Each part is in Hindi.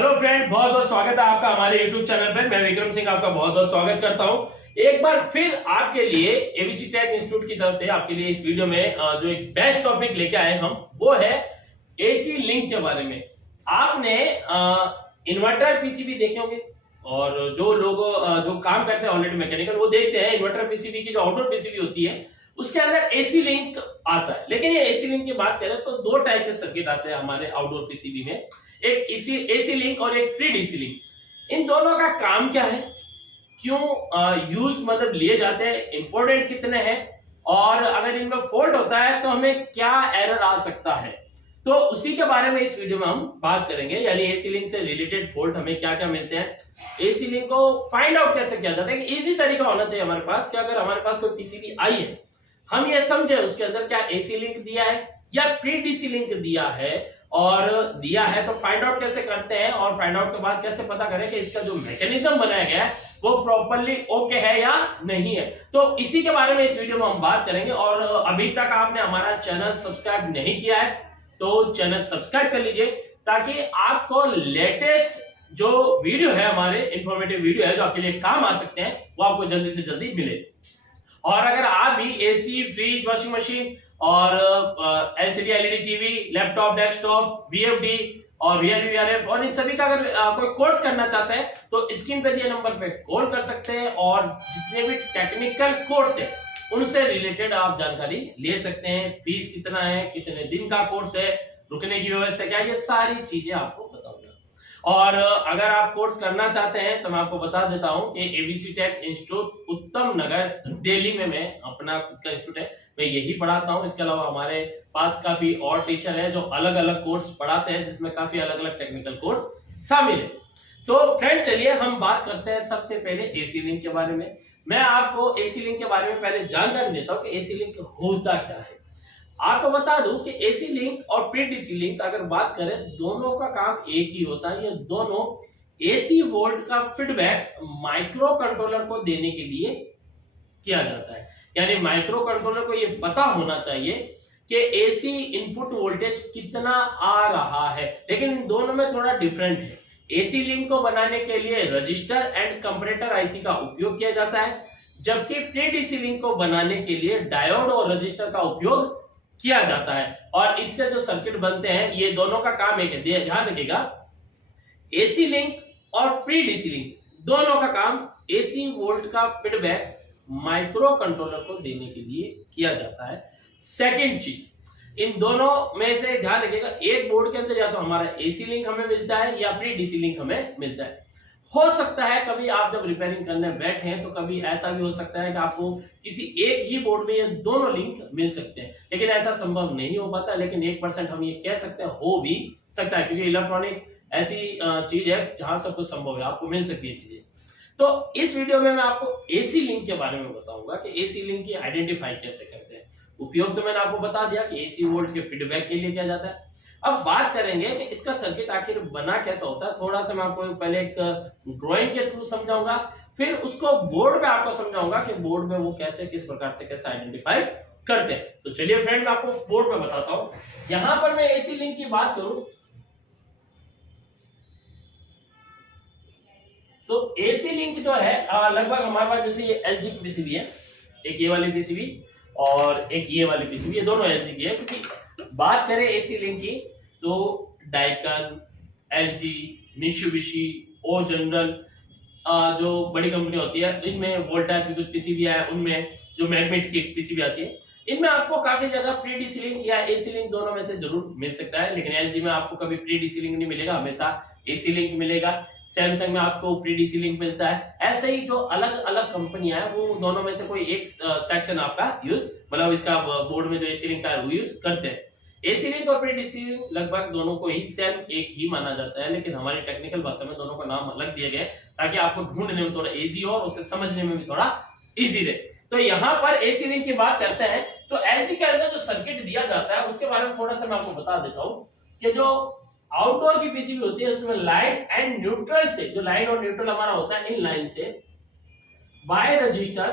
हेलो फ्रेंड, बहुत बहुत स्वागत है आपका हमारे यूट्यूब चैनल पे। मैं विक्रम सिंह आपका बहुत बहुत स्वागत करता हूं एक बार फिर आपके लिए एबीसी टेक इंस्टीट्यूट की तरफ से आपके लिए इस वीडियो में जो एक बेस्ट टॉपिक लेके आए हम, वो है एसी लिंक के बारे में। आपने इन्वर्टर पीसीबी देखे होंगे और जो लोग जो काम करते हैं ऑलरेडी मैकेनिकल, वो देखते हैं इन्वर्टर पीसीबी की जो आउटडोर पीसीबी होती है उसके अंदर एसी लिंक आता है। लेकिन ये एसी लिंक की बात करें तो दो टाइप के सर्किट आते हैं हमारे आउटडोर पीसीबी में, एक एसी लिंक और एक प्री डीसी लिंक। इन दोनों का काम क्या है, क्यों यूज मतलब लिए जाते हैं, इंपॉर्टेंट कितने हैं, और अगर इनमें फॉल्ट होता है तो हमें क्या एरर आ सकता है, तो उसी के बारे में इस वीडियो में हम बात करेंगे। यानी एसी लिंक से रिलेटेड फॉल्ट हमें क्या क्या मिलते हैं, एसी लिंक को फाइंड आउट कैसे किया जाता है। कि इजी तरीका होना चाहिए हमारे पास कि अगर हमारे पास कोई पीसीबी आई है, हम ये समझे उसके अंदर क्या एसी लिंक दिया है या प्री डीसी लिंक दिया है, और दिया है तो फाइंड आउट कैसे करते हैं, और फाइंड आउट के बाद कैसे पता करें कि इसका जो मैकेनिज्म बनाया गया है वो प्रॉपर्ली ओके है या नहीं है। तो इसी के बारे में इस वीडियो में हम बात करेंगे। और अभी तक आपने हमारा चैनल सब्सक्राइब नहीं किया है तो चैनल सब्सक्राइब कर लीजिए, ताकि आपको लेटेस्ट जो वीडियो है, हमारे इंफॉर्मेटिव वीडियो है जो आपके लिए काम आ सकते हैं, वो आपको जल्दी से जल्दी मिले। और अगर आप भी एसी, फ्रिज, वॉशिंग मशीन और LCD, LED TV, laptop, desktop, VFD और वीआरएफ और इन सभी का अगर कोई कोर्स करना चाहते हैं तो स्क्रीन पे दिए नंबर पे कॉल कर सकते हैं, और जितने भी टेक्निकल कोर्स है उनसे रिलेटेड आप जानकारी ले सकते हैं। फीस कितना है, कितने दिन का कोर्स है, रुकने की व्यवस्था क्या है, ये सारी चीजें आपको बताऊंगा। और अगर आप कोर्स करना चाहते हैं तो मैं आपको बता देता हूं कि एबीसी टेक इंस्टीट्यूट उत्तम नगर दिल्ली में मैं अपना खुद का इंस्टीट्यूट है, मैं यही पढ़ाता हूं। इसके अलावा हमारे पास काफी और टीचर हैं जो अलग अलग कोर्स पढ़ाते हैं, जिसमें काफी अलग अलग टेक्निकल कोर्स शामिल है। तो फ्रेंड चलिए हम बात करते हैं सबसे पहले एसी लिंक के बारे में। मैं आपको एसी लिंक के बारे में पहले जानकारी देता हूं कि एसी लिंक होता क्या है। आपको बता दूं कि एसी लिंक और प्री डीसी लिंक अगर बात करें, दोनों का काम एक ही होता है। ये दोनों एसी वोल्ट का फीडबैक माइक्रो कंट्रोलर को देने के लिए किया जाता है। यानी माइक्रो कंट्रोलर को ये पता होना चाहिए कि एसी इनपुट वोल्टेज कितना आ रहा है। लेकिन इन दोनों में थोड़ा डिफरेंट है। एसी लिंक को बनाने के लिए रजिस्टर एंड कंपैरेटर आईसी का उपयोग किया जाता है, जबकि प्री डीसी लिंक को बनाने के लिए डायोड और रजिस्टर का उपयोग किया जाता है। और इससे जो सर्किट बनते हैं, ये दोनों का काम एक है। ध्यान रखिएगा, एसी लिंक और प्री डीसी लिंक दोनों का काम एसी वोल्ट का फीडबैक माइक्रो कंट्रोलर को देने के लिए किया जाता है। सेकंड चीज, इन दोनों में से ध्यान रखिएगा, एक बोर्ड के अंदर या तो हमारा एसी लिंक हमें मिलता है या प्री डीसी लिंक हमें मिलता है। हो सकता है कभी आप जब रिपेयरिंग करने बैठे हैं तो कभी ऐसा भी हो सकता है कि आपको किसी एक ही बोर्ड में ये दोनों लिंक मिल सकते हैं, लेकिन ऐसा संभव नहीं हो पाता। लेकिन 1% हम ये कह सकते हैं हो भी सकता है, क्योंकि इलेक्ट्रॉनिक ऐसी चीज है जहां सब कुछ संभव है, आपको मिल सकती है चीजें। तो इस वीडियो में मैं आपको एसी लिंक के बारे में बताऊंगा कि एसी लिंक की आइडेंटिफाई कैसे करते हैं। उपयोग तो मैंने आपको बता दिया कि एसी वोल्ट के फीडबैक के लिए किया जाता है। अब बात करेंगे कि इसका सर्किट आखिर बना कैसा होता है। थोड़ा सा मैं आपको पहले एक ड्राइंग के थ्रू समझाऊंगा, फिर उसको बोर्ड पे आपको समझाऊंगा कि बोर्ड में वो कैसे, किस प्रकार से कैसे आइडेंटिफाई करते हैं। तो चलिए फ्रेंड, मैं आपको बोर्ड पे बताता हूं। यहां पर मैं एसी लिंक की बात करूं तो एसी लिंक जो है लगभग हमारे पास, जैसे ये एलजी की पीसीबी है, एक ये वाली पीसीबी और एक ये वाली पीसीबी, ये दोनों एलजी की है। क्योंकि बात करें एसी लिंक की तो डाइकन, एलजी, मित्सुबिशी, ओ जनरल, जो बड़ी कंपनी होती है, इनमें वोल्टास की कुछ पीसीबी है, उनमें जो मैग्नेट की पीसीबी आती है, इनमें आपको काफी जगह प्री डीसी लिंक या एसी लिंक दोनों में से जरूर मिल सकता है। लेकिन एलजी में आपको कभी प्री डीसी लिंक नहीं मिलेगा, हमेशा एसी लिंक मिलेगा। सैमसंग में आपको प्री डीसी लिंक मिलता है। ऐसे ही जो अलग अलग कंपनियां हैं, वो दोनों में से कोई एक सेक्शन आपका यूज, मतलब इसका बोर्ड में जो एसी लिंक का वो यूज करते हैं। एसी लिंक और प्री डीसी लिंक लगभग दोनों को ही सेम एक ही माना जाता है, लेकिन हमारी टेक्निकल भाषा में दोनों का नाम अलग दिए गए ताकि आपको ढूंढने में थोड़ा इजी हो और उसे समझने में भी थोड़ा इजी रहे। तो यहाँ पर एसी लिंक की बात करते हैं तो एलजी के अंदर जो सर्किट दिया जाता है उसके बारे में थोड़ा सा मैं आपको बता देता हूँ कि जो आउटडोर की पीसीबी होती है उसमें लाइन एंड न्यूट्रल से, जो लाइन और न्यूट्रल हमारा होता है, इन लाइन से बाय रजिस्टर,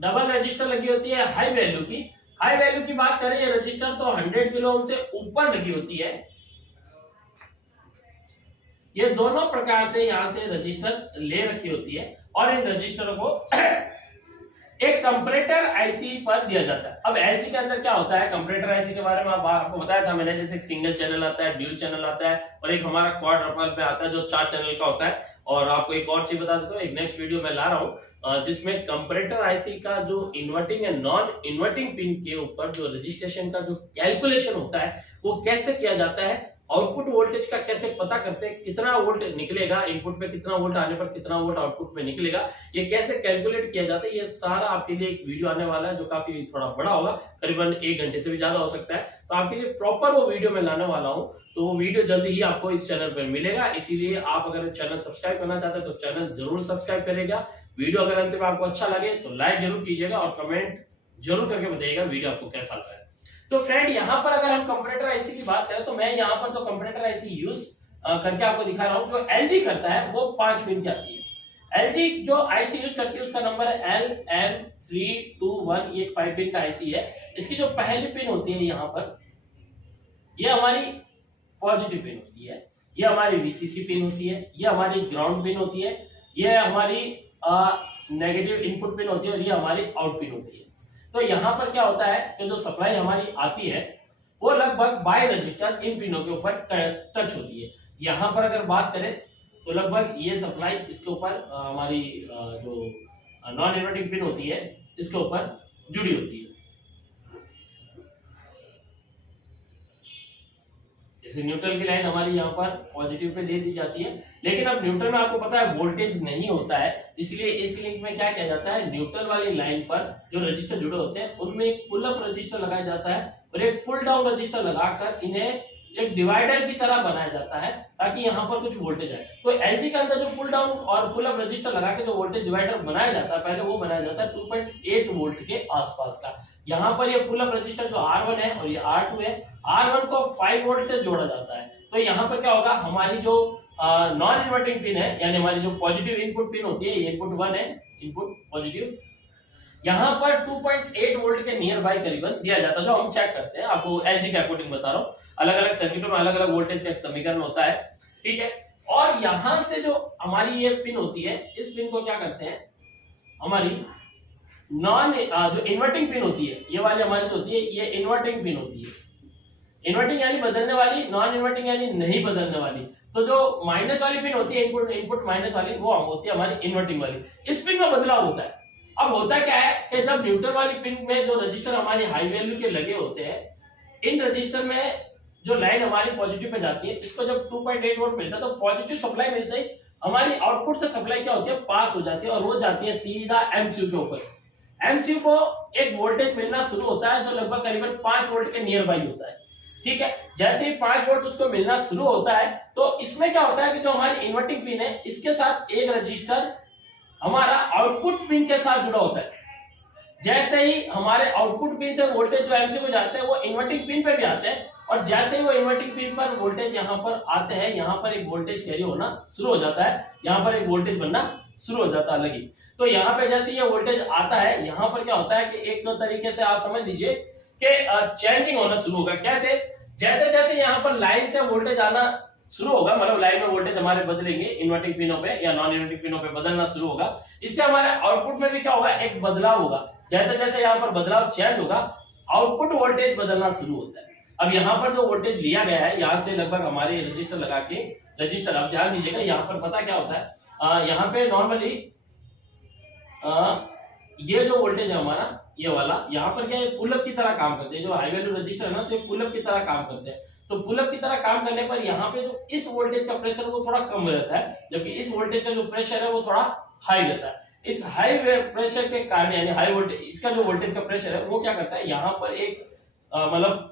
डबल रजिस्टर लगी होती है हाई वैल्यू की। हाई वैल्यू की बात करें, ये रजिस्टर तो 100 किलो ओम से ऊपर लगी होती है। ये दोनों प्रकार से यहाँ से रजिस्टर ले रखी होती है और इन रजिस्टरों को एक कंपैरेटर आईसी पर दिया जाता है। अब एलजी के अंदर क्या होता है, कंपैरेटर आईसी के बारे में आपको बताया था मैंने, जैसे एक सिंगल चैनल आता है, ड्यूल चैनल आता है और एक हमारा क्वाड्रपल में आता है जो 4 चैनल का होता है। और आपको एक और चीज बता देता हूँ, एक नेक्स्ट वीडियो में ला रहा हूँ जिसमें कंपैरेटर आईसी का जो इन्वर्टिंग या नॉन इन्वर्टिंग पिन के ऊपर जो रजिस्ट्रेशन का जो कैलकुलेशन होता है वो कैसे किया जाता है, आउटपुट वोल्टेज का कैसे पता करते हैं, कितना वोल्ट निकलेगा इनपुट पे, कितना वोल्ट आने पर कितना वोल्ट आउटपुट में निकलेगा, ये कैसे कैलकुलेट किया जाता है, ये सारा आपके लिए एक वीडियो आने वाला है जो काफी थोड़ा बड़ा होगा, करीबन 1 घंटे से भी ज्यादा हो सकता है। तो आपके लिए प्रॉपर वो वीडियो में लाने वाला हूं, तो वो वीडियो जल्दी ही आपको इस चैनल पर मिलेगा। इसीलिए आप अगर चैनल सब्सक्राइब करना चाहते हैं तो चैनल जरूर सब्सक्राइब करेगा। वीडियो अगर अंत में आपको अच्छा लगे तो लाइक जरूर कीजिएगा और कमेंट जरूर करके बताइएगा वीडियो आपको कैसा लगा है। तो फ्रेंड यहाँ पर अगर हम कंपैरेटर आईसी की बात करें तो मैं यहाँ पर तो कंपैरेटर आईसी यूज करके आपको दिखा रहा हूँ। जो एलजी करता है वो 5 पिन की आती है। एलजी जो आईसी यूज करती है उसका नंबर है LM321, ये 5 पिन का आईसी है। इसकी जो पहली पिन होती है यहाँ पर, ये हमारी पॉजिटिव पिन होती है, ये हमारी वीसीसी पिन होती है, ये हमारी ग्राउंड पिन होती है, ये हमारी नेगेटिव इनपुट पिन होती है और ये हमारी आउट पिन होती है। तो यहाँ पर क्या होता है कि जो सप्लाई हमारी आती है वो लगभग बाय रजिस्टर इन पिनों के ऊपर टच होती है। यहाँ पर अगर बात करें तो लगभग ये सप्लाई इसके ऊपर हमारी जो नॉन इन्वर्टिंग पिन होती है इसके ऊपर जुड़ी होती है। जैसे न्यूट्रल की लाइन हमारी यहाँ पर पॉजिटिव पे दे दी जाती है, लेकिन अब न्यूट्रल में आपको पता है वोल्टेज नहीं होता है, इसलिए इस लिंक में क्या किया जाता है, न्यूट्रल वाली लाइन पर जो रजिस्टर जुड़े होते हैं उनमें एक पुल अप रजिस्टर लगाया जाता है और एक पुल डाउन रजिस्टर लगाकर इन्हें एक डिवाइडर की तरह बनाया जाता है ताकि यहाँ पर कुछ वोल्टेज आए। तो एलजी के अंदर जो पुल डाउन और पुल अप रजिस्टर लगा के जो वोल्टेज डिवाइडर बनाया जाता है पहले वो बनाया जाता है 2.8 वोल्ट के आसपास का। यहाँ पर ये पुल अप रजिस्टर जो R1 है और ये R2 है, R1 को 5 वोल्ट से जोड़ा जाता है। तो यहाँ पर क्या होगा, हमारी जो नॉन इन्वर्टिंग पिन है यानी हमारी जो पॉजिटिव इनपुट पिन होती है, ये इनपुट 1 है, इनपुट पॉजिटिव, यहाँ पर 2.8 वोल्ट के नियर बाय करीबन दिया जाता है जो हम चेक करते हैं। आपको एलजी के अकॉर्डिंग बता रहा हूँ, अलग अलग सर्किटों में अलग अलग वोल्टेज का एक समीकरण होता है, ठीक है। और यहाँ से जो हमारी ये पिन होती है, इस पिन को क्या करते हैं, हमारी नॉन जो इन्वर्टिंग पिन होती है, ये वाली हमारी जो होती है ये इन्वर्टिंग पिन होती है। इन्वर्टिंग यानी बदलने वाली, नॉन इन्वर्टिंग यानी नहीं बदलने वाली। तो जो माइनस वाली पिन होती है, इनपुट माइनस वाली, वो होती है हमारी इन्वर्टिंग वाली। इस पिन में बदलाव होता है। अब होता क्या है कि जब न्यूट्रल वाली पिन में जो रजिस्टर हमारे हाई वैल्यू के लगे होते हैं, इन रजिस्टर में जो लाइन हमारी पॉजिटिव पे जाती है, इसको जब 2.8 वोल्ट मिलता है तो पॉजिटिव सप्लाई मिलता है, हमारी आउटपुट से सप्लाई क्या होती है, पास हो जाती है और वो जाती है सीधा एमसीयू के ऊपर। एमसीयू को एक वोल्टेज मिलना शुरू होता है जो लगभग करीबन 5 वोल्ट के नियर बाई होता है, ठीक है। जैसे ही 5 वोल्ट उसको मिलना शुरू होता है तो इसमें क्या होता है कि जो हमारी इन्वर्टिंग पिन है इसके साथ एक रजिस्टर हमारा आउटपुट पिन के साथ जुड़ा होता है। जैसे ही हमारे आउटपुट पिन से वोल्टेज जो एमसीयू को जाते हैं वो इन्वर्टिंग पिन पे भी आते हैं और जैसे ही वो इन्वर्टिंग पिन पर वोल्टेज यहाँ पर आते हैं, यहाँ पर एक वोल्टेज कैरी होना शुरू हो जाता है, यहाँ पर एक वोल्टेज बनना शुरू हो जाता है अलग ही। तो यहाँ पे जैसे ये वोल्टेज आता है, यहाँ पर क्या होता है कि एक तरीके से आप समझ लीजिए कि चेंजिंग होना शुरू होगा। कैसे, जैसे जैसे यहाँ पर लाइन से वोल्टेज आना शुरू होगा, मतलब लाइन में वोल्टेज हमारे बदलेंगे, इन्वर्टिंग पिनों पे या नॉन इन्वर्टिंग पिनों पे बदलना शुरू होगा, इससे हमारे आउटपुट में भी क्या होगा, एक बदलाव होगा। जैसे जैसे यहाँ पर बदलाव चेंज होगा, आउटपुट वोल्टेज बदलना शुरू होता है। अब यहाँ पर जो वोल्टेज लिया गया है, यहाँ से लगभग हमारे रजिस्टर लगा के, रजिस्टर अब ध्यान दीजिएगा, यहाँ पर पता क्या होता है, यहाँ पे नॉर्मली ये जो वोल्टेज है हमारा, ये वाला, यहाँ पर क्या है, पुलअप की तरह काम करते हैं। जो हाई वैल्यू रजिस्टर है ना, तो पुलअप की तरह काम करते हैं। तो पुलअप की तरह काम करने पर यहाँ पे जो इस वोल्टेज का प्रेशर वो थोड़ा कम रहता है, जबकि इस वोल्टेज का जो प्रेशर है वो थोड़ा हाई रहता है। इस हाई प्रेशर के कारण, यानी हाई वोल्टेज, इसका जो वोल्टेज का प्रेशर है वो क्या करता है, यहाँ पर एक मतलब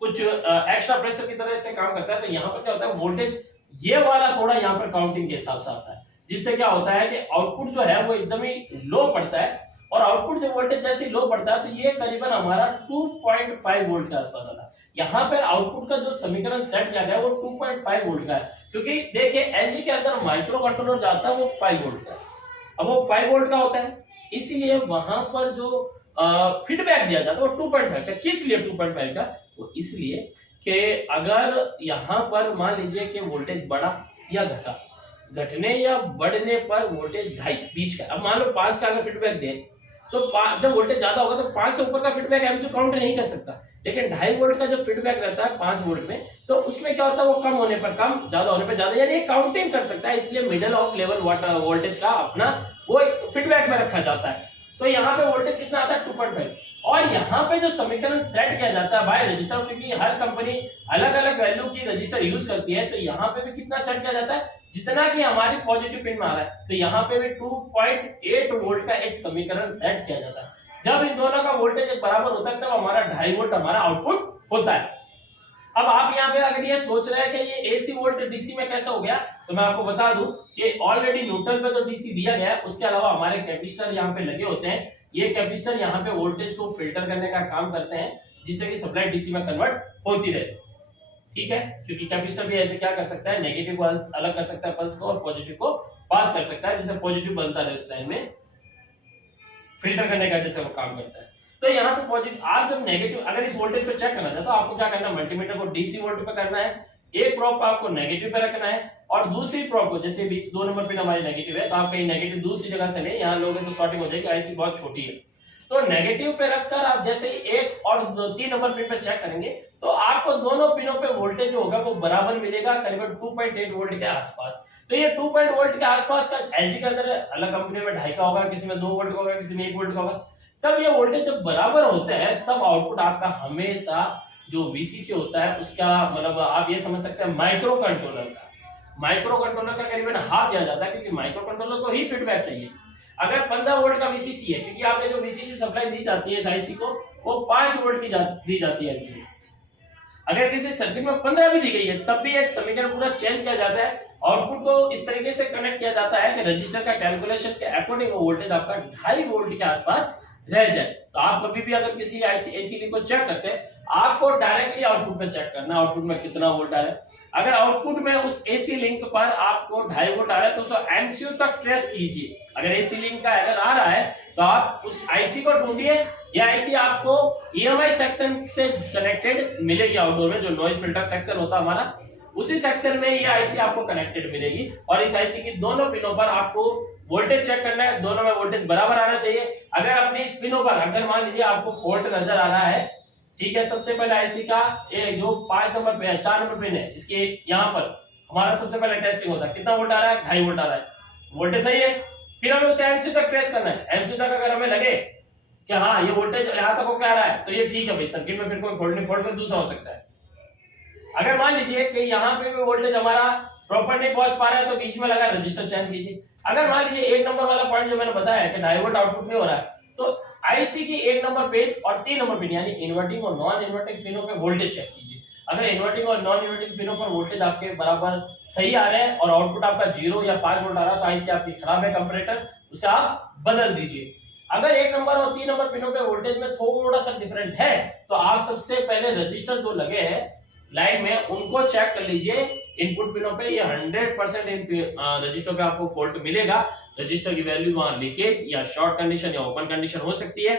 कुछ एक्स्ट्रा प्रेशर की तरह से काम करता है। तो यहाँ पर क्या होता है, वोल्टेज ये वाला थोड़ा यहाँ पर काउंटिंग के हिसाब से आता है, जिससे क्या होता है कि आउटपुट जो है वो एकदम ही लो पड़ता है। और आउटपुट जो वोल्टेज जैसे लो पड़ता है तो ये करीबन हमारा 2.5 वोल्ट के आसपास आता है। यहाँ पर आउटपुट का जो समीकरण सेट किया गया है वो 2.5 वोल्ट का है, क्योंकि देखिए एलजी के अंदर माइक्रो कंट्रोलर जाता है वो 5 वोल्ट का, अब वो 5 वोल्ट का होता है, इसलिए वहां पर जो फीडबैक दिया जाता है वो 2.5 का। किस लिए 2.5 का, वो इसलिए कि अगर यहाँ पर मान लीजिए कि वोल्टेज बढ़ा या घटा, घटने या बढ़ने पर वोल्टेज 2.5 बीच का। अब मान लो 5 का अगर फीडबैक दें तो जब वोल्टेज ज्यादा होगा तो 5 से ऊपर का फीडबैक एमसीयू काउंट नहीं कर सकता, लेकिन 2.5 वोल्ट का जब फीडबैक रहता है 5 वोल्ट में, तो उसमें क्या होता है, वो कम होने पर कम, ज्यादा होने पर ज्यादा, यानी काउंटिंग कर सकता है। इसलिए मिडल ऑफ लेवल वोल्टेज का अपना वो एक फीडबैक में रखा जाता है। तो यहाँ पे वोल्टेज कितना आता है 2.5। और यहाँ पे जो समीकरण सेट किया जाता है बाय रजिस्टर, क्योंकि हर कंपनी अलग अलग वैल्यू की रजिस्टर यूज करती है, तो यहाँ पे भी कितना सेट किया जाता है, जितना कि हमारी पॉजिटिव पिन में आ रहा है, तो यहाँ पे भी 2.8 वोल्ट का एक समीकरण सेट किया जाता है। जब इन दोनों का वोल्टेज बराबर होता है तब हमारा 2.5 वोल्ट हमारा आउटपुट होता है। अब आप यहाँ पे अगर ये सोच रहे हैं कि ये एसी वोल्ट डीसी में कैसे हो गया, तो मैं आपको बता दूं कि ऑलरेडी न्यूट्रल पे तो डीसी दिया गया है, उसके अलावा हमारे कैपेसिटर यहाँ पे लगे होते हैं। ये कैपेसिटर यहाँ पे वोल्टेज को फिल्टर करने का काम करते हैं, जिससे कि सप्लाई डीसी में कन्वर्ट होती रहे। ठीक है, क्योंकि कैपेसिटर भी ऐसे क्या कर सकता है, नेगेटिव को अलग कर सकता है पल्स को, और पॉजिटिव को पास कर सकता है, जिससे पॉजिटिव बनता रहे उस टाइम में, फिल्टर करने का जैसे वो काम करता है। तो यहाँ पे पॉजिटिव, आप जब नेगेटिव अगर इस वोल्टेज को चेक करना चाहते हो तो आपको क्या करना है, मल्टीमीटर को डीसी वोल्ट पे करना है, एक प्रोब को आपको नेगेटिव पे रखना है, और दूसरी प्रोब को, जैसे बीच 2 नंबर पिन हमारी नेगेटिव है, तो आप कहीं नेगेटिव दूसरी जगह से ले, यहाँ लोगे तो शॉर्टिंग हो जाएगी, आईसी बहुत छोटी है, तो नेगेटिव पे रखकर आप जैसे 1 और 3 नंबर पिन पे चेक करेंगे तो आपको दोनों पिनों पे वोल्टेज जो होगा वो बराबर मिलेगा, करीबन 2.8 वोल्ट के आसपास। तो ये 2 वोल्ट के आसपास का एलजी के अंदर अलग कंपनी में 2.5 का होगा, किसी में 2 वोल्ट का होगा, किसी में 1 वोल्ट का होगा। तब ये वोल्टेज जब बराबर होते हैं तब आउटपुट आपका हमेशा जो वीसीसी होता है उसका, मतलब आप ये समझ सकते हैं माइक्रो कंट्रोलर का करीबन हाफ दिया जाता है, क्योंकि माइक्रो कंट्रोलर को ही फीडबैक चाहिए। अगर 15 वोल्ट का वीसीसी है, क्योंकि आपने जो वीसीसी सप्लाई दी जाती है इस आईसी को, वो 5 वोल्ट की दी जाती है। अगर किसी सर्किट में 15 भी दी गई है तब भी एक समीकरण पूरा चेंज किया जाता है, आउटपुट को इस तरीके से कनेक्ट किया जाता है कि रजिस्टर का कैलकुलेशन के अकॉर्डिंग वो वोल्टेज आपका 2.5 वोल्ट के आसपास रह जाए। तो आप कभी भी अगर किसी एसी को चेक करते हैं, आपको डायरेक्टली आउटपुट पे चेक करना, आउटपुट में कितना वोल्ट आ रहा है। अगर आउटपुट में उस एसी लिंक पर आपको 2.5 वोल्ट आ रहा है तो उसको एमसीयू तक ट्रेस कीजिए। अगर एसी लिंक का एरर आ रहा है तो आप उस आईसी को ढूंढिए, या आईसी आपको ईएमआई सेक्शन से कनेक्टेड मिलेगी, आउटडोर में जो नॉइज फिल्टर सेक्शन होता है हमारा, उसी सेक्शन में ये आईसी आपको कनेक्टेड मिलेगी। और इस आईसी की दोनों पिनों पर आपको वोल्टेज चेक करना है, दोनों में वोल्टेज बराबर आना चाहिए। अगर अपने इस पिनों पर अगर मान लीजिए आपको फॉल्ट नजर आ रहा है, ठीक है, सबसे पहले आईसी का जो 5 नंबर पे है, 4 नंबर पिन है, इसके यहाँ पर हमारा सबसे पहले टेस्टिंग होता है, कितना वोल्ट आ रहा है, 2.5 वोल्ट आ रहा है, वोल्टेज सही है। फिर हमें उसे एमसीयू तक ट्रेस करना है। एमसीयू तक अगर हमें लगे कि हाँ ये वोल्टेज यहाँ तक वो क्या रहा है, तो ये ठीक है भाई, सर्किट में फिर कोई फॉल्ट नहीं, फॉल्ट दूसरा हो सकता है। अगर मान लीजिए कि यहाँ पे भी वोल्टेज हमारा प्रॉपर नहीं पहुंच पा रहा है तो बीच में लगा रजिस्टर चेंज कीजिए। अगर मान लीजिए 1 नंबर वाला पॉइंट जो मैंने बताया कि 2.5 वोल्ट आउटपुट नहीं हो रहा है, तो आईसी की 1 नंबर पिन और 3 नंबर पिन यानी इन्वर्टिंग और नॉन इन्वर्टिंग पिनों पे वोल्टेज चेक कीजिए। अगर इन्वर्टिंग और नॉन इन्वर्टिंग पिनों पर वोल्टेज आपके बराबर सही आ रहे हैं और आउटपुट आपका 0 या 5 वोल्ट आ रहा है तो आईसी आपकी खराब है कंपैरेटर, उसे आप बदल दीजिए। अगर 1 नंबर और 3 नंबर पिनों पे वोल्टेज में थोड़ा सा डिफरेंट है तो आप सबसे पहले रजिस्टर जो लगे हैं लाइन में उनको चेक कर लीजिए। इनपुट पिनों पे ये 100% रजिस्टर पे आपको फॉल्ट मिलेगा। रजिस्टर की वैल्यू वहां लीकेज या शॉर्ट कंडीशन या ओपन कंडीशन हो सकती है।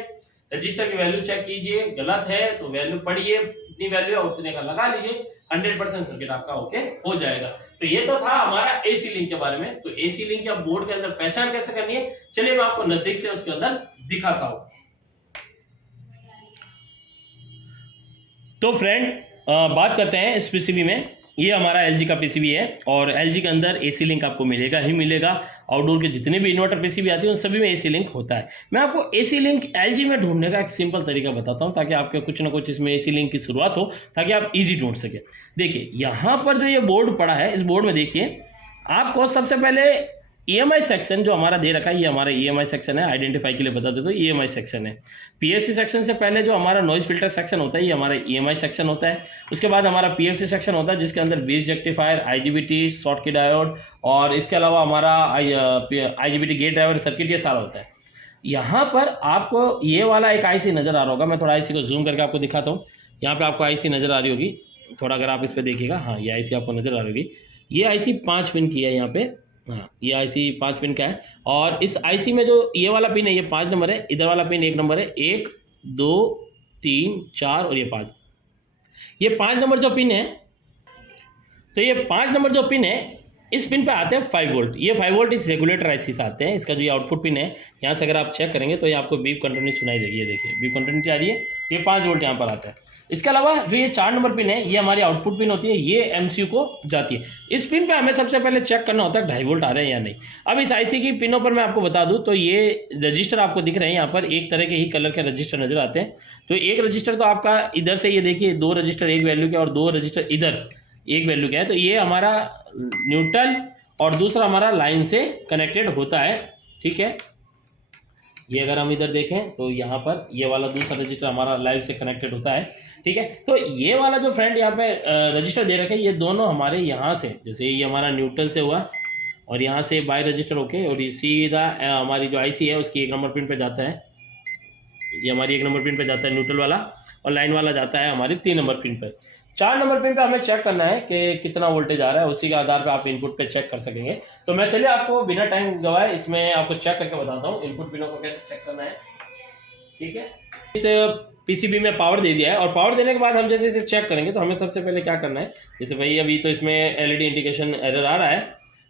रजिस्टर की वैल्यू चेक कीजिए, गलत है तो वैल्यू पढ़िए, कितनी वैल्यू है उतने का लगा लीजिए, 100% सर्किट आपका ओके हो जाएगा। तो ये तो था हमारा एसी लिंक के बारे में। तो एसी लिंक या बोर्ड के अंदर पहचान कैसे करनी है, चलिए मैं आपको नजदीक से उसके अंदर दिखाता हूं। तो फ्रेंड बात करते हैं इस पीसीबी में। ये हमारा एलजी का पीसीबी है और एलजी के अंदर एसी लिंक आपको मिलेगा ही मिलेगा। आउटडोर के जितने भी इन्वर्टर पीसीबी आती है उन सभी में एसी लिंक होता है। मैं आपको एसी लिंक एलजी में ढूंढने का एक सिंपल तरीका बताता हूं ताकि आपके कुछ ना कुछ इसमें एसी लिंक की शुरुआत हो, ताकि आप इजी ढूंढ सके। देखिए यहाँ पर जो ये बोर्ड पड़ा है, इस बोर्ड में देखिए आपको सबसे पहले ईएमआई सेक्शन जो हमारा दे रखा है, ये हमारा ईएमआई सेक्शन है। आइडेंटिफाई के लिए बता देता हूं, ईएमआई सेक्शन है। पीएफसी सेक्शन से पहले जो हमारा नॉइज फिल्टर सेक्शन होता है ये हमारा ईएमआई सेक्शन होता है। उसके बाद हमारा पीएफसी सेक्शन होता है जिसके अंदर bridge rectifier, IGBT, Schottky diode और इसके अलावा हमारा आईजीबीटी गेट ड्राइवर सर्किट, ये सारा होता है। यहाँ पर आपको ये वाला एक आईसी नजर आ रहा होगा, मैं थोड़ा आईसी को जूम करके आपको दिखाता हूँ। यहाँ पे आपको आईसी नजर आ रही होगी, थोड़ा अगर आप इस पर देखिएगा, हाँ ये आईसी आपको नजर आ रही होगी। ये आईसी 5 पिन की है यहाँ पे, हाँ ये आईसी 5 पिन का है। और इस आईसी में जो ये वाला पिन है ये 5 नंबर है, इधर वाला पिन 1 नंबर है, 1 2 3 4 और ये 5। ये 5 नंबर जो पिन है, तो ये 5 नंबर जो पिन है इस पिन पे आते हैं 5 वोल्ट। ये 5 वोल्ट इस रेगुलेटर आईसी से आते हैं। इसका जो ये आउटपुट पिन है, यहाँ से अगर आप चेक करेंगे तो ये आपको बीप कंटिन्यू सुनाई देगी। ये देखिए बीप कंटिन्यू आ रही है, ये 5 वोल्ट यहाँ पर आता है। इसके अलावा जो ये 4 नंबर पिन है, ये हमारी आउटपुट पिन होती है, ये एमसीयू को जाती है। इस पिन पे हमें सबसे पहले चेक करना होता है 2.5 वोल्ट आ रहे हैं या नहीं। अब इस आईसी की पिनों पर मैं आपको बता दूं तो ये रजिस्टर आपको दिख रहे हैं, यहाँ पर एक तरह के ही कलर के रजिस्टर नजर आते हैं। तो एक रजिस्टर तो आपका इधर से, ये देखिए 2 रजिस्टर एक वैल्यू के और 2 रजिस्टर इधर एक वैल्यू के है। तो ये हमारा न्यूट्रल और दूसरा हमारा लाइन से कनेक्टेड होता है, ठीक है। ये अगर हम इधर देखें तो यहाँ पर ये वाला दूसरा रजिस्टर हमारा लाइव से कनेक्टेड होता है, ठीक है। तो ये वाला जो फ्रेंड यहाँ पे रजिस्टर दे रखे हैं, ये दोनों हमारे यहाँ से, जैसे ये हमारा न्यूट्रल से हुआ और यहाँ से बाय रजिस्टर होके और ये सीधा हमारी जो आईसी है उसकी 1 नंबर पिन पे जाता है। ये हमारी 1 नंबर पिन पे जाता है न्यूट्रल वाला, और लाइन वाला जाता है हमारी 3 नंबर पिन पे। 4 नंबर पिन पे हमें चेक करना है कि कितना वोल्टेज आ रहा है, उसी के आधार पे आप इनपुट पे चेक कर सकेंगे। तो मैं चलिए आपको बिना टाइम गवाए इसमें आपको चेक करके बताता हूँ इनपुट पिनों को कैसे चेक करना है, ठीक है। इस पीसीबी में पावर दे दिया है और पावर देने के बाद हम जैसे इसे चेक करेंगे तो हमें सबसे पहले क्या करना है, जैसे भाई अभी तो इसमें एलईडी इंडिकेशन एरर आ रहा है,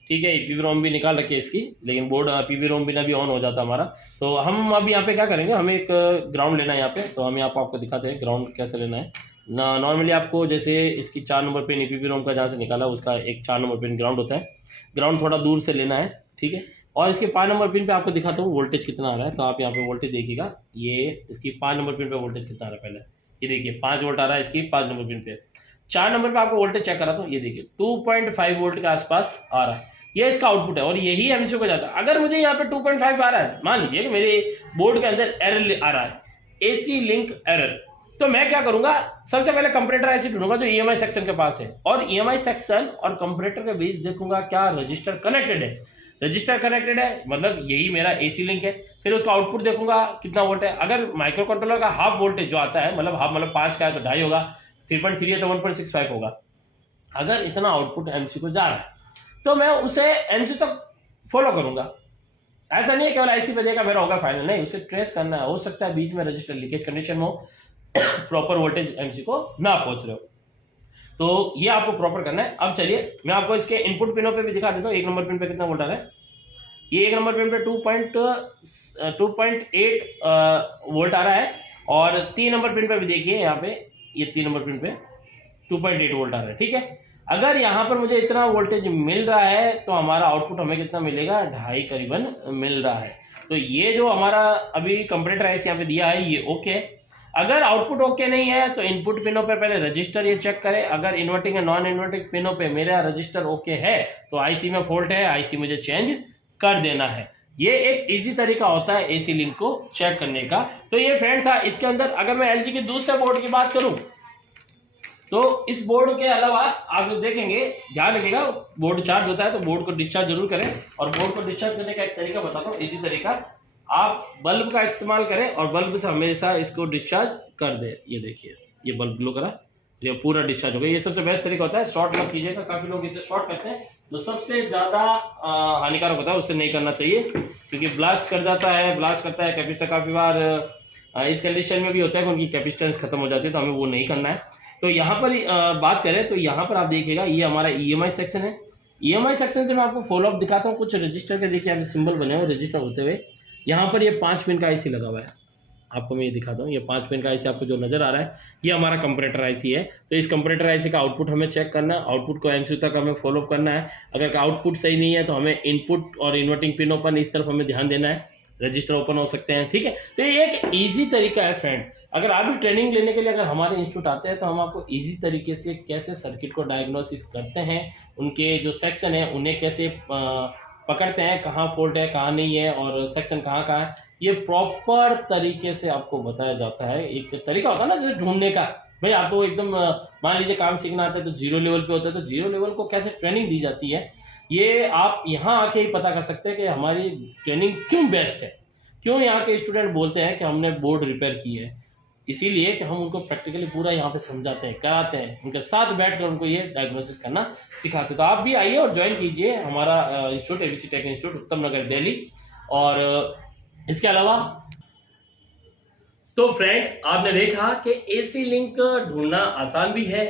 ठीक है। पीवी रोम भी निकाल रखी है इसकी, लेकिन बोर्ड पीवी रोम बिना भी ऑन हो जाता हमारा। तो हम अभी यहाँ पे क्या करेंगे, हमें एक ग्राउंड लेना है यहाँ पे। तो हम यहाँ पर आपको दिखाते हैं ग्राउंड कैसे लेना है। नॉर्मली आपको जैसे इसकी 4 नंबर पिन ईपीवी रोम का जहाँ से निकाला उसका एक 4 नंबर पिन ग्राउंड होता है। ग्राउंड थोड़ा दूर से लेना है, ठीक है। और इसके 5 नंबर पिन पे आपको दिखाता हूँ वोल्टेज कितना आ रहा है। तो आप यहाँ पे वोल्टेज देखिएगा, ये इसकी 5 नंबर पिन पे वोल्टेज कितना आ रहा है पहले ये देखिए 5 वोल्ट आ रहा है इसकी 5 नंबर पिन पे। 4 नंबर पे आपको वोल्टेज चेक करा तो ये देखिए 2.5 वोल्ट के आसपास आ रहा है, ये इसका आउटपुट है और यही एमसीयू को जाता है। अगर मुझे यहाँ पे 2.5 आ रहा है, मान लीजिए कि मेरे बोर्ड के अंदर एरर आ रहा है, एसी लिंक एरर, तो मैं क्या करूंगा, सबसे पहले कंपैरेटर आईसी ढूंढूंगा जो ईएमआई सेक्शन के पास है, और ईएमआई सेक्शन और कंपैरेटर के बीच देखूंगा क्या रजिस्टर कनेक्टेड है। रजिस्टर कनेक्टेड है मतलब यही मेरा एसी लिंक है। फिर उसका आउटपुट देखूंगा कितना वोल्ट है। अगर माइक्रो कंट्रोलर का हाफ वोल्टेज जो आता है, मतलब हाफ मतलब 5 का है तो 2.5 होगा, 3.3 है तो 1.65 होगा। अगर इतना आउटपुट एमसी को जा रहा है तो मैं उसे एमसी तक फॉलो करूंगा। ऐसा नहीं है केवल आईसी पे देगा मेरा होगा फाइनल, नहीं, उसे ट्रेस करना है। हो सकता है बीच में रजिस्टर लीकेज कंडीशन हो, प्रॉपर वोल्टेज एमसी को ना पहुंच रहे हो, तो ये आपको प्रॉपर करना है। अब चलिए मैं आपको इसके इनपुट पिनों पे भी दिखा देता हूँ 1 नंबर पिन पे कितना वोल्ट आ रहा है। ये 1 नंबर पिन पे 2.8 वोल्ट आ रहा है, और 3 नंबर पिन पे भी देखिए यहाँ पे, ये 3 नंबर पिन पे 2.8 वोल्ट आ रहा है, ठीक है। अगर यहाँ पर मुझे इतना वोल्टेज मिल रहा है तो हमारा आउटपुट हमें कितना मिलेगा, 2.5 करीबन मिल रहा है। तो ये जो हमारा अभी कंपैरेटर आईसी यहाँ पे दिया है ये ओके है। अगर आउटपुट ओके नहीं है तो इनपुट पिनों पे पहले रजिस्टर ये चेक करें। अगर इन्वर्टिंग या नॉन इन्वर्टिंग पिनों पे मेरा रजिस्टर ओके है तो आईसी में फॉल्ट है, आईसी मुझे चेंज कर देना है। ये एक इजी तरीका होता है एसी लिंक को चेक करने का। तो ये फ्रेंड था इसके अंदर। अगर मैं एलजी के दूसरे बोर्ड की बात करूं तो इस बोर्ड के अलावा आप लोग देखेंगे, ध्यान रखिएगा, बोर्ड चार्ज होता है तो बोर्ड को डिस्चार्ज जरूर करें। और बोर्ड को डिस्चार्ज करने का एक तरीका बताता हूँ, इजी तरीका, आप बल्ब का इस्तेमाल करें और बल्ब से हमेशा इसको डिस्चार्ज कर दे। ये देखिए ये बल्ब ग्लो करा, ये पूरा डिस्चार्ज हो गया। ये सबसे बेस्ट तरीका होता है, शॉर्ट मत कीजिएगा। काफी लोग इसे शॉर्ट करते हैं तो सबसे ज्यादा हानिकारक होता है, उससे नहीं करना चाहिए क्योंकि ब्लास्ट कर जाता है, ब्लास्ट करता है कैपेसिटर। काफी बार इस कंडीशन में भी होता है कि उनकी कैपेसिटेंस खत्म हो जाती है, तो हमें वो नहीं करना है। तो यहाँ पर बात करें तो यहाँ पर आप देखिएगा ये हमारा ईएमआई सेक्शन है। ईएमआई सेक्शन से मैं आपको फॉलो अप दिखाता हूँ। कुछ रजिस्टर के देखिए यहाँ सिंबल बने हुए रजिस्टर होते हुए। यहाँ पर ये 5 पिन का आईसी लगा हुआ है, आपको मैं ये दिखाता हूँ। ये 5 पिन का आईसी आपको जो नजर आ रहा है ये हमारा कंपैरेटर आईसी है। तो इस कंपैरेटर आईसी का आउटपुट हमें चेक करना है, आउटपुट को एमसीयू तक हमें फॉलो अप करना है। अगर आउटपुट सही नहीं है तो हमें इनपुट और इन्वर्टिंग पिन ओपन, इस तरफ हमें ध्यान देना है, रजिस्टर ओपन हो सकते हैं, ठीक है। तो ये एक ईजी तरीका है फ्रेंड। अगर आप भी ट्रेनिंग लेने के लिए अगर हमारे इंस्टीट्यूट आते हैं तो हम आपको इजी तरीके से कैसे सर्किट को डायग्नोसिस करते हैं, उनके जो सेक्शन है उन्हें कैसे पकड़ते हैं, कहाँ फॉल्ट है कहाँ नहीं है और सेक्शन कहाँ है, ये प्रॉपर तरीके से आपको बताया जाता है। एक तरीका होता है ना जैसे ढूंढने का, भाई आप तो एकदम मान लीजिए काम सीखना आता है तो 0 लेवल पे होता है, तो 0 लेवल को कैसे ट्रेनिंग दी जाती है ये आप यहाँ आके ही पता कर सकते हैं कि हमारी ट्रेनिंग क्यों बेस्ट है, क्यों यहाँ के स्टूडेंट बोलते हैं कि हमने बोर्ड रिपेयर की है। इसीलिए कि हम उनको प्रैक्टिकली पूरा यहाँ पे समझाते हैं, कराते हैं, उनके साथ बैठकर उनको ये डायग्नोसिस करना सिखाते हैं। तो आप भी आइए और ज्वाइन कीजिए हमारा इंस्टीट्यूट, एबीसी टेक इंस्टीट्यूट, उत्तम नगर दिल्ली। और इसके अलावा तो फ्रेंड आपने देखा कि एसी लिंक ढूंढना आसान भी है,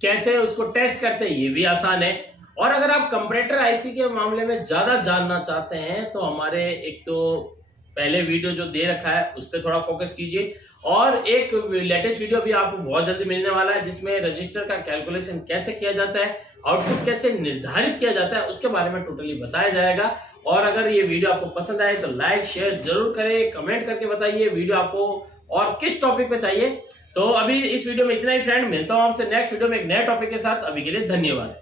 कैसे उसको टेस्ट करते हैं ये भी आसान है, और अगर आप कंपैरेटर आईसी के मामले में ज्यादा जानना चाहते हैं तो हमारे एक तो पहले वीडियो जो दे रखा है उस पर थोड़ा फोकस कीजिए, और एक लेटेस्ट वीडियो भी आपको बहुत जल्दी मिलने वाला है जिसमें रजिस्टर का कैलकुलेशन कैसे किया जाता है, आउटपुट कैसे निर्धारित किया जाता है, उसके बारे में टोटली बताया जाएगा। और अगर ये वीडियो आपको पसंद आए तो लाइक शेयर जरूर करें, कमेंट करके बताइए वीडियो आपको और किस टॉपिक पे चाहिए। तो अभी इस वीडियो में इतना ही फ्रेंड, मिलता हूं आपसे नेक्स्ट वीडियो में एक नए टॉपिक के साथ। अभी के लिए धन्यवाद।